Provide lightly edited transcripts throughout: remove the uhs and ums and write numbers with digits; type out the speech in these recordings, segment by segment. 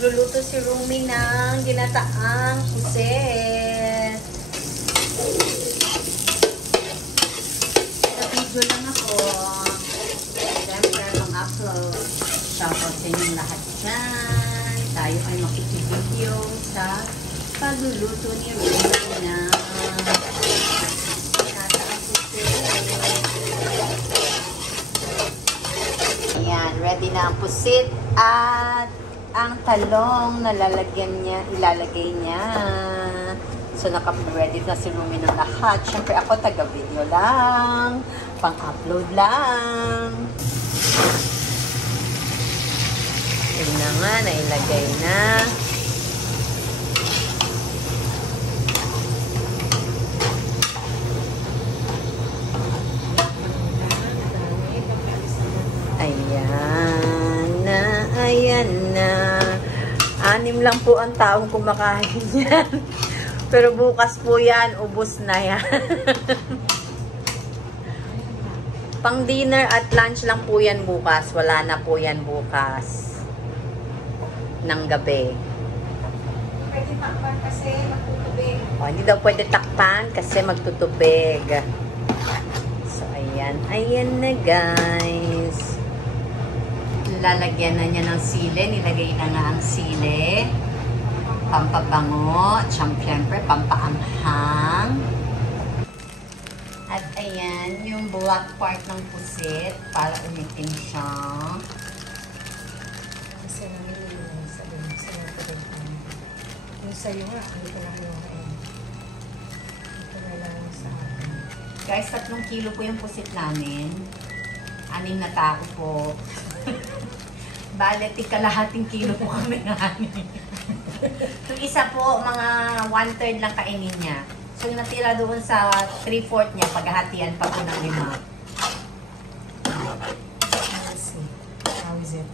magluluto si Rumi ng ginataang puset. Sa video lang ako. Siyempre, mag-upload. Shoutout sa inyong lahat dyan. Tayo ay makikibideo sa pagluluto ni Rumi ng ginataang puset. Ayan, ready na ang pusit at ang talong na ilalagay niya. So, naka-ready na si Rumi ng lahat. Siyempre, ako taga-video lang. Pang-upload lang. Yun na nga, nailagay na. Ayan na. 6 lang po ang taong kumakain yan. Pero bukas po yan, ubos na yan. Pang dinner at lunch lang po yan bukas. Wala na po yan bukas. Ng gabi. Pwede takpan kasi magtutubig. O, hindi daw pwede takpan kasi magtutubig. So, ayan. Ayan na, guys. Lalagyan na niya ng sili. Nilagay na nga ang sili. Pampabango. At siyempre, pampaanghang. At ayan, yung black part ng pusit para umitim siya. Kasi namin sabi mo sa mga pagkain. Yung sa'yo nga, hindi ko na kinuhain. Ito na lang sa akin. Guys, 3 kilo po yung pusit namin. 6 na tao po. Bale, kalahating kilo po kami ng anin. Yung isa po, mga 1/3 lang kainin niya. So, yung natira doon sa 3/4 niya, paghahatian pa po ng 5. Let's see. How is it?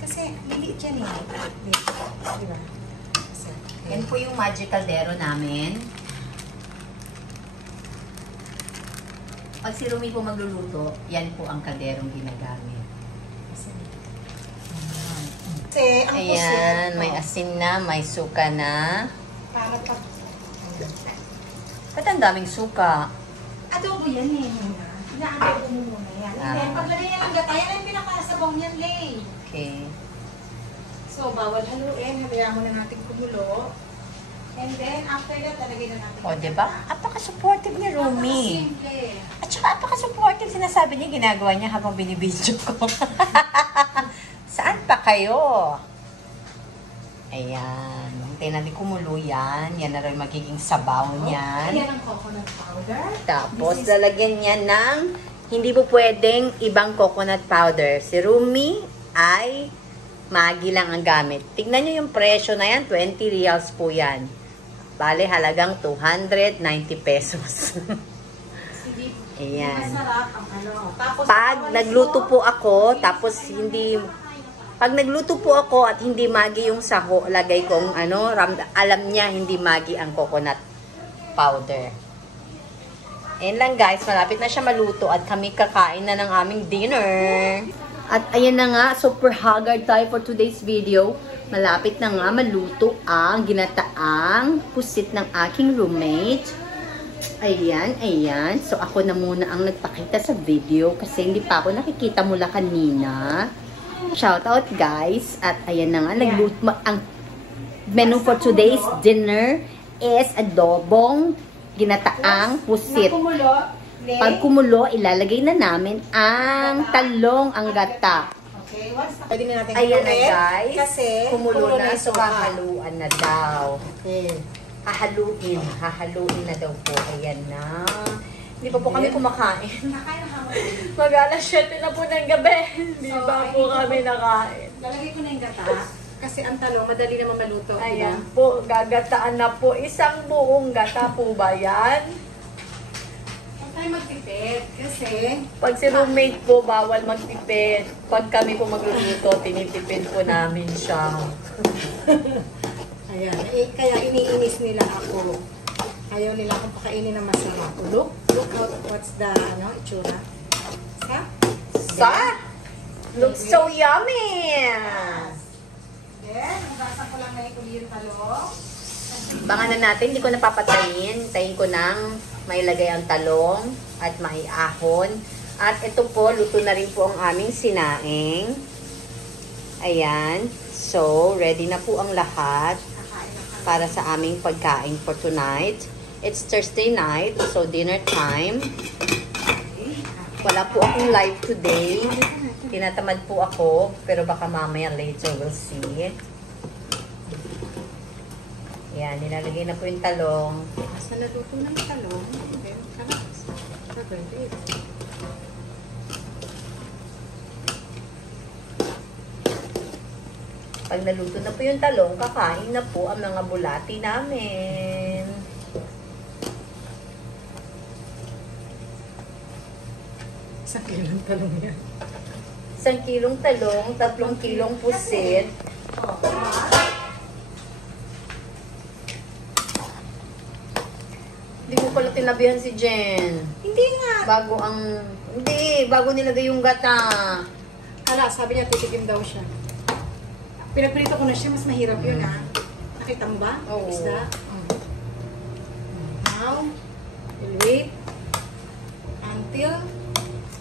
Kasi, lilit yan eh. Diba? Kasi, Yan po yung magic caldero namin. Pag si Rumi po magluluto, yan po ang kalderong ginagamit. kasi ang Ayan, pusit, may asin na, may suka na. para pag... Ba't ang daming suka? Adobo yan eh. Inaadobo mo muna yan. And then, paglagay yan ng gata, yan ang pinakasabaw niyan, Lay. Okay. So, bawal haluin. Hayaan mo na natin kumulo. And then, after that, talagay na natin. O, diba? Apaka-supportive ni Rumi. Simple. At saka apaka-supportive sinasabi niya, ginagawa niya habang binibidyo ko. Saan pa kayo? Ayan. Hintayin natin kumulo yan. Yan na rin magiging sabaw niyan. Yan ang coconut powder. Tapos, lalagyan niya ng hindi po pwedeng ibang coconut powder. Si Rumi ay Maggi lang ang gamit. Tignan niyo yung presyo na yan. 20 reals po yan. Bale, halagang 290 pesos. Ayan. Masarap ang ano. Tapos, Pag nagluto po ako, tapos hindi... Pag nagluto po ako at hindi Maggi yung saho, lagay kong ano, alam niya hindi Maggi ang coconut powder. Ayan lang guys, malapit na siya maluto at kami kakain na ng aming dinner. At ayan na nga, super haggard tayo for today's video. Malapit na nga maluto ang ginataang pusit ng aking roommate. Ayan, ayan. So ako na muna ang nagpakita sa video kasi hindi pa ako nakikita mula kanina. Shout out guys. At ayan na nga, ang menu for today's dinner is adobong ginataang pusit. Pag kumulo, ilalagay na namin ang talong, ang gata. Okay, pwede na natin Ayan na haluin. guys, Kasi kumulo na, so suka. hahaluan na daw. Okay. Hahaluin na daw po. Ayan na. Hindi pa po kami kumakain. Nakain na kamo. Mag-alas 7 na po ng gabi. Hindi So, pa po kami nakain. Lalagay ko na yung gata. Kasi ang talong, madali naman maluto. Ayan po, gagataan na po. Isang buong gata po ba yan? Huwag tayo magtipid. Kasi, Pag si roommate po, bawal magtipid. Pag kami po magluluto, tinitipid po namin siya. ayan. Kaya iniinis nila ako. Ayaw nila akong pakainin na masarap. Look out what's the, itsura. Sa? Sa? Looks so yummy! Then, hugasan ko lang ngayon ulit yung talong. Baka na natin, hindi ko napapatayin. Tayin ko ng may lagay ang talong at may ahon. At ito po, luto na rin po ang aming sinaing. Ayan. So, ready na po ang lahat para sa aming pagkain for tonight. It's Thursday night, so dinner time. Wala po akong live today. Tinatamad po ako, pero baka mamaya later we'll see. Yan, nilalagay na po yung talong. Basta natuto ng talong. Okay, sarap. Pag naluto na po yung talong, kakain na po ang mga bulati namin. Sa kilong talong yan. 1 kilong talong, 3 kilong pusit. Hindi ko pala tinabihan si Jen. Hindi nga. Bago nilagay yung gata. Hala, sabi niya titikim daw siya. Pinagprito ko na siya, mas mahirap yun ha. Nakita mo ba? Oo. Isda. Now, we'll wait until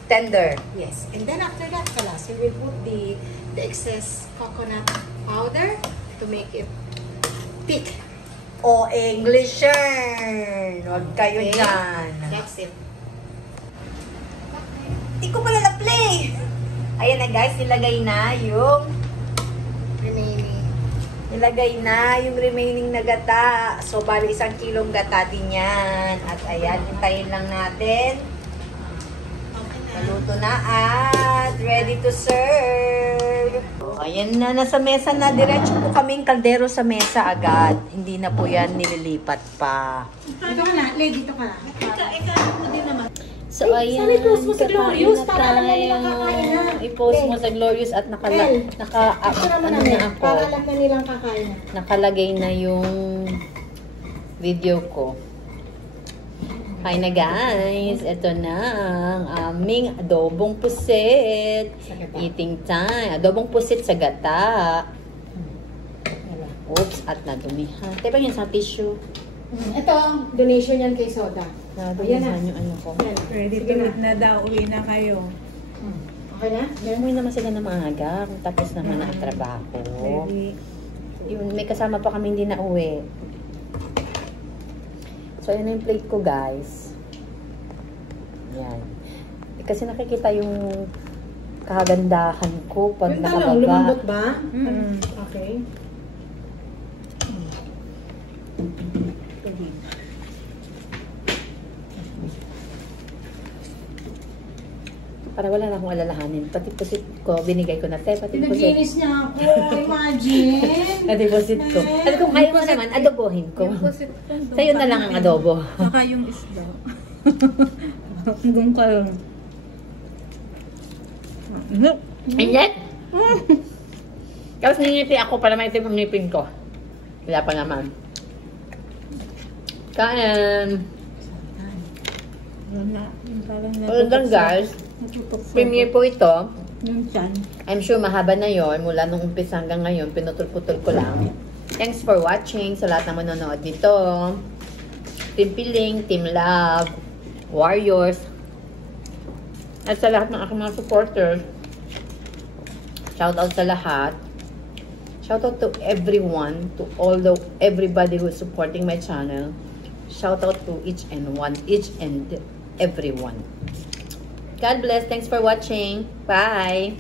Tender. yes. And then after that, kalas, we will put the excess coconut powder to make it thick. O Englisher. Huwag kayo Okay. dyan. That's it. Hindi ko pala na-play. Ayan na guys, nilagay na yung remaining na gata. So, bali 1 kilong gata din yan. At ayan, hintayin lang natin. Naluto na at ready to serve. Ayan na, nasa mesa na. Diretso po kaming kaldero sa mesa agad. Hindi na po yan nililipat pa. Dito ka na, Lay, dito ka na. So, ayan. Sabi, post mo sa Glorious, kakain na para alam na nila tayo. kakain na. I-post mo sa Glorious at Picture naman ano namin, na ako. para alam na nilang kakain na. Nakalagay na yung video ko. Hi na guys! Ito na ang aming adobong pusit. Eating time. Adobong pusit sa gata. Oops, at nadumihan. Diba yun sa tissue? Ito, donation yan kay Soda. Nadumihan yung ano ko. Yan. Ready Sige to na. eat na daw. Uwi na kayo. Okay na? Umuwi naman sila na maaga. Tapos naman ang trabaho. Ready. Yun, may kasama pa kami hindi na uwi. So, yun na yung plate ko, guys. Yan. Kasi nakikita yung kagandahan ko pag Yung talong, nakababa. lumambot ba? Mm. Okay. Para wala na akong alalahanin. Pati pusit ko, binigay ko na. Pati pusit. Pinaglinis niya ako. Imagine. Pati pusit ko. Sabi ko, ayaw mo naman, adobohin ko. Yung pusit ko. Sa'yo na lang ang adobo. Saka yung isda. Hanggang kayo. Init! Tapos nangiti ako para maitip ang ngipin ko. Wala pa naman. Kain! Wala. Parang Well guys, premiere po ito. yung chan. I'm sure mahaba na yon mula nung umpisa hanggang ngayon. Pinutol-putol ko lang. Thanks for watching sa lahat na manonood dito. Team Piling, Team Love, Warriors, at sa lahat ng aking mga supporters. Shoutout sa lahat. Shoutout to everyone, to everybody who is supporting my channel. Shoutout to each and everyone. God bless. Thanks for watching. Bye.